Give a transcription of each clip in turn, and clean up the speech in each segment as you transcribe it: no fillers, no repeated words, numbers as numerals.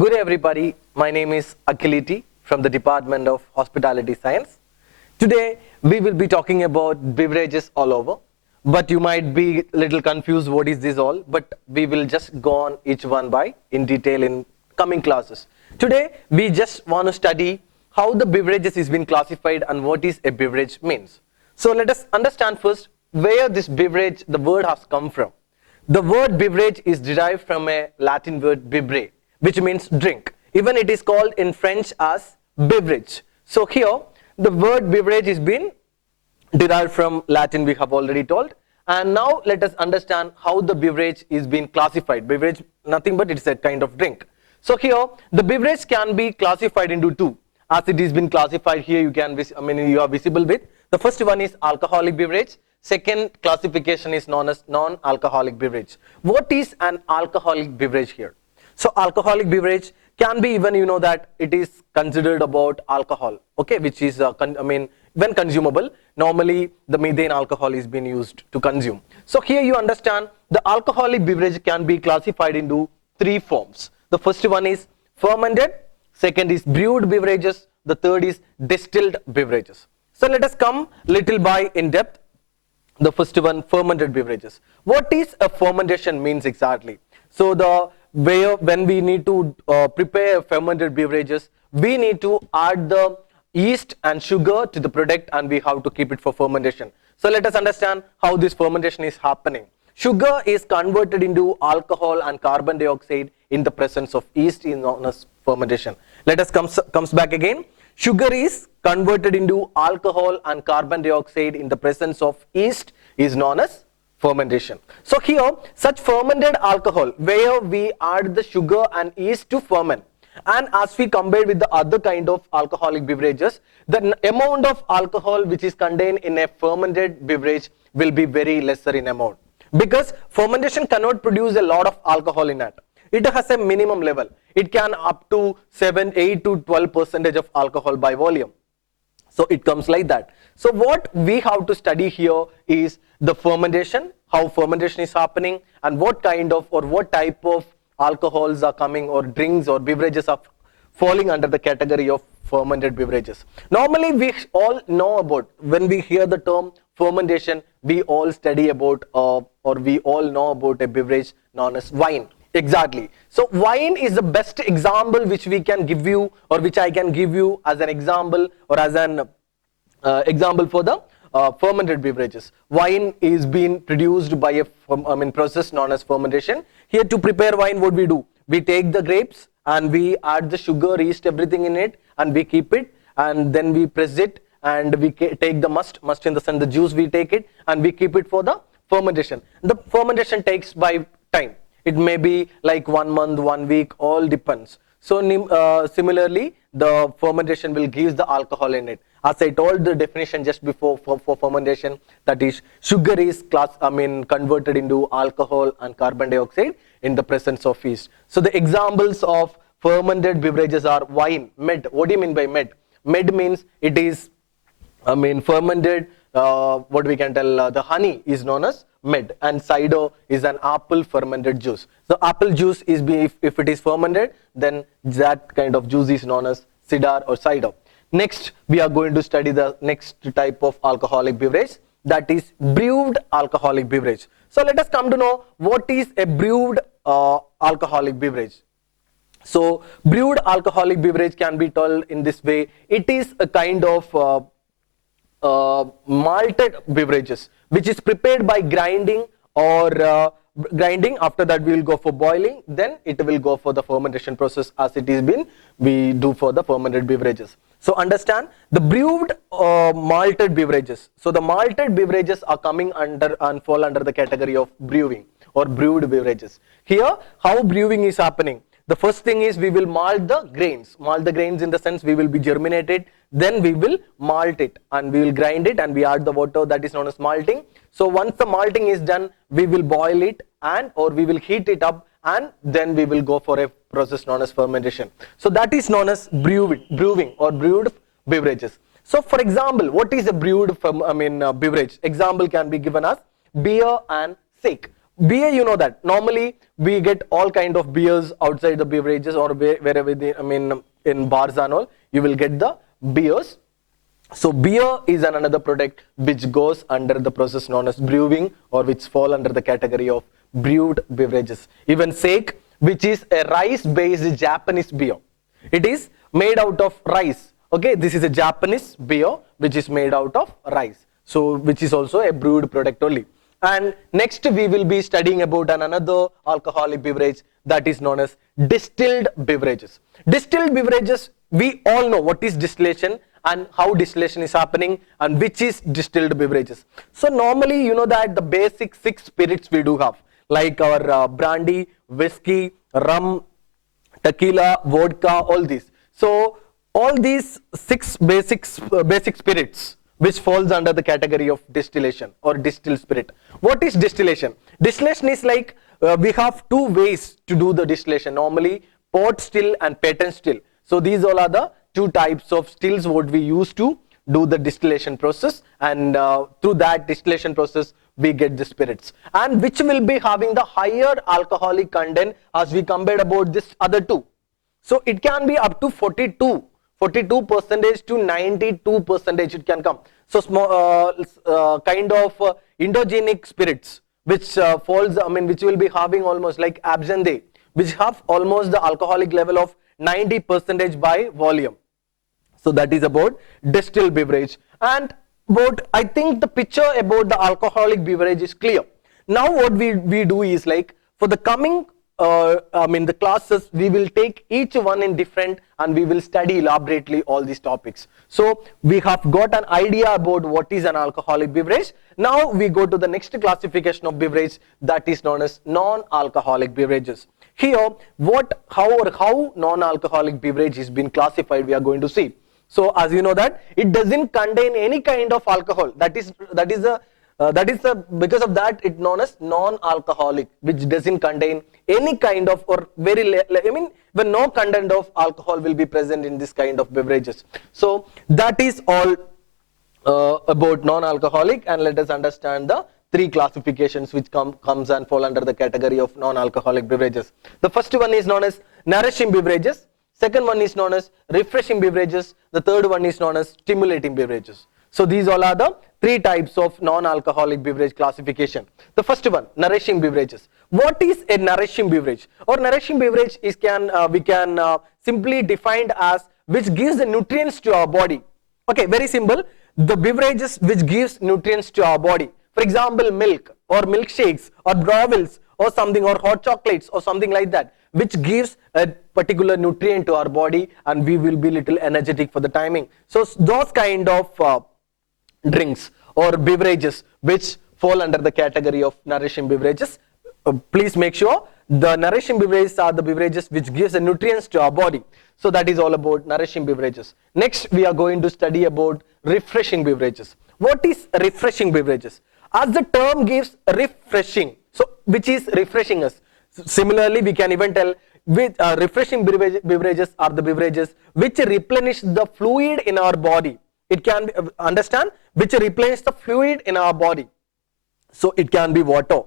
Good day everybody, my name is Akhiliti from the Department of Hospitality Science. Today we will be talking about beverages all over, but you might be a little confused what is this all, but we will just go on each one by in detail in coming classes. Today we just want to study how the beverages is been classified and what is a beverage means. So let us understand first where this beverage, the word has come from. The word beverage is derived from a Latin word bibere, which means drink. Even it is called in French as beverage. So here, the word beverage is been derived from Latin, we have already told. And now let us understand how the beverage is being classified. Beverage, nothing but it's a kind of drink. So here, the beverage can be classified into two. As it is been classified here, you are visible with. The first one is alcoholic beverage. Second classification is known as non-alcoholic beverage. What is an alcoholic beverage here? So alcoholic beverage can be even, you know, that it is considered about alcohol, okay, which is, when consumable, normally the methane alcohol is being used to consume. So here you understand the alcoholic beverage can be classified into three forms. The first one is fermented, second is brewed beverages, the third is distilled beverages. So let us come little by in depth. The first one, fermented beverages. What is a fermentation means exactly? So the way when we need to prepare fermented beverages, we need to add the yeast and sugar to the product and we have to keep it for fermentation. So let us understand how this fermentation is happening. Sugar is converted into alcohol and carbon dioxide in the presence of yeast is known as fermentation. Let us comes back again. Sugar is converted into alcohol and carbon dioxide in the presence of yeast is known as fermentation. So here, such fermented alcohol where we add the sugar and yeast to ferment, and as we compare with the other kind of alcoholic beverages, the amount of alcohol which is contained in a fermented beverage will be very lesser in amount, because fermentation cannot produce a lot of alcohol in it. It has a minimum level. It can up to 7, 8 to 12% of alcohol by volume. So it comes like that. So what we have to study here is the fermentation, how fermentation is happening, and what kind of or what type of alcohols are coming or drinks or beverages are falling under the category of fermented beverages. Normally we all know about, when we hear the term fermentation, we all study about or we all know about a beverage known as wine. Exactly. So wine is the best example which we can give you, or which I can give you as an example or as an example for the fermented beverages. Wine is being produced by a process known as fermentation. Here to prepare wine, what we do? We take the grapes and we add the sugar, yeast, everything in it, and we keep it, and then we press it, and we take the must in the sense the juice, we take it and we keep it for the fermentation. The fermentation takes by time. It may be like 1 month, 1 week, all depends. So similarly, the fermentation will give the alcohol in it. As I told the definition just before for fermentation, that is sugar is converted into alcohol and carbon dioxide in the presence of yeast. So the examples of fermented beverages are wine, med. What do you mean by med? Med means it is fermented, what we can tell, the honey is known as med, and cider is an apple fermented juice. So apple juice is if it is fermented, then that kind of juice is known as cider or cider. Next, we are going to study the next type of alcoholic beverage, that is brewed alcoholic beverage. So let us come to know what is a brewed alcoholic beverage. So brewed alcoholic beverage can be told in this way. It is a kind of malted beverages which is prepared by grinding or grinding. After that we will go for boiling, then it will go for the fermentation process as it is been we do for the fermented beverages. So understand the brewed malted beverages. So the malted beverages are coming under and fall under the category of brewing or brewed beverages. Here how brewing is happening? The first thing is we will malt the grains. Malt the grains in the sense we will be germinated, then we will malt it and we will grind it and we add the water, that is known as malting. So once the malting is done, we will boil it and or we will heat it up, and then we will go for a process known as fermentation. So that is known as brewing or brewed beverages. So for example, what is a brewed beverage? Example can be given as beer and sake. beer, you know that normally we get all kind of beers outside the beverages or wherever in bars and all, you will get the beers. So beer is another product which goes under the process known as brewing, or which fall under the category of brewed beverages. Even sake, which is a rice based Japanese beer. It is made out of rice. Okay, this is a Japanese beer which is made out of rice. So which is also a brewed product only. And next we will be studying about another alcoholic beverage that is known as distilled beverages. Distilled beverages, we all know what is distillation and how distillation is happening and which is distilled beverages. So normally you know that the basic 6 spirits we do have, like our brandy, whiskey, rum, tequila, vodka, all these. So all these 6 basic spirits which falls under the category of distillation or distilled spirit. What is distillation? Distillation is like we have 2 ways to do the distillation. Normally pot still and patent still. So these all are the 2 types of stills what we use to do the distillation process, and through that distillation process we get the spirits, and which will be having the higher alcoholic content as we compared about this other 2. So it can be up to 42% to 92% it can come. So small kind of endogenic spirits which falls, which will be having almost like absinthe, which have almost the alcoholic level of 90% by volume. So that is about distilled beverage. And about, I think the picture about the alcoholic beverage is clear. Now what we do is like, for the coming the classes, we will take each one in different and we will study elaborately all these topics. So we have got an idea about what is an alcoholic beverage. Now we go to the next classification of beverage, that is known as non-alcoholic beverages. Here how non-alcoholic beverage is been classified, we are going to see. So as you know that it doesn't contain any kind of alcohol, because of that it known as non-alcoholic, which doesn't contain any kind of, or when no content of alcohol will be present in this kind of beverages. So that is all about non-alcoholic, and let us understand the 3 classifications which comes and fall under the category of non-alcoholic beverages. The first one is known as nourishing beverages. Second one is known as refreshing beverages. The third one is known as stimulating beverages. So these all are the 3 types of non-alcoholic beverage classification. The first one, nourishing beverages. What is a nourishing beverage? Or nourishing beverage is we can simply defined as which gives the nutrients to our body. Okay, very simple. The beverages which gives nutrients to our body. For example, milk or milkshakes or gravels or something, or hot chocolates or something like that, which gives a particular nutrient to our body and we will be little energetic for the timing. So those kind of drinks or beverages which fall under the category of nourishing beverages. Please make sure the nourishing beverages are the beverages which gives the nutrients to our body. So that is all about nourishing beverages. Next we are going to study about refreshing beverages. What is refreshing beverages? As the term gives, refreshing, so which is refreshing us. Similarly, we can even tell with refreshing beverages are the beverages which replenish the fluid in our body. It can be, understand, which replenish the fluid in our body. So it can be water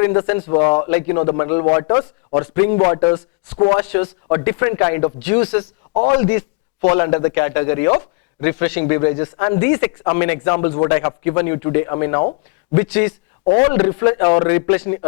in the sense like the mineral waters or spring waters, squashes or different kind of juices. All these fall under the category of refreshing beverages. And these examples what I have given you today now, which is all replenishing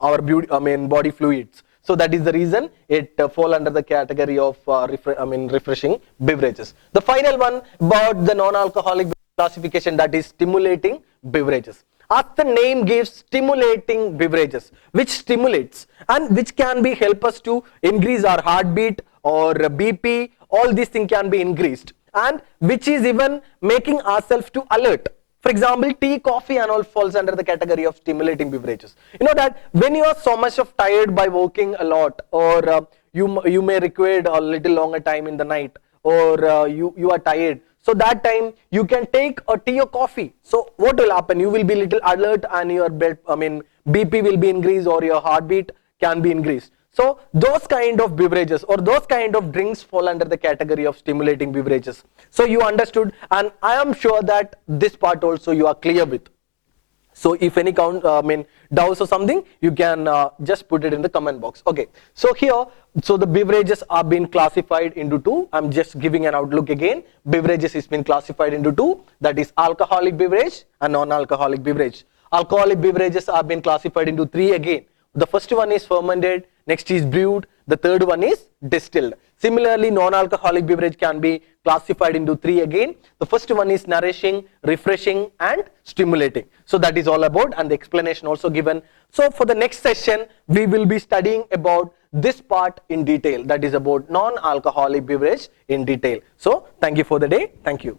our body fluids. So that is the reason it fall under the category of refreshing beverages. The final one about the non-alcoholic classification, that is stimulating beverages. As the name gives, stimulating beverages, which stimulates and which can be help us to increase our heartbeat or BP. All these things can be increased, and which is even making ourselves to alert. For example, tea, coffee and all falls under the category of stimulating beverages. You know that when you are so much of tired by working a lot, or you may require a little longer time in the night, or you are tired, so that time you can take a tea or coffee. So what will happen? You will be little alert and your BP will be increased or your heartbeat can be increased. So those kind of beverages or those kind of drinks fall under the category of stimulating beverages. So you understood, and I am sure that this part also you are clear with. So if any doubts or something, you can just put it in the comment box. Okay. So here, so the beverages are being classified into two. I'm just giving an outlook again. Beverages is been classified into two. That is alcoholic beverage and non-alcoholic beverage. Alcoholic beverages are being classified into three again. The first one is fermented, next is brewed, the third one is distilled. Similarly, non-alcoholic beverage can be classified into three again. The first one is nourishing, refreshing and stimulating. So that is all about, and the explanation also given. So for the next session, we will be studying about this part in detail, that is about non-alcoholic beverage in detail. So thank you for the day. Thank you.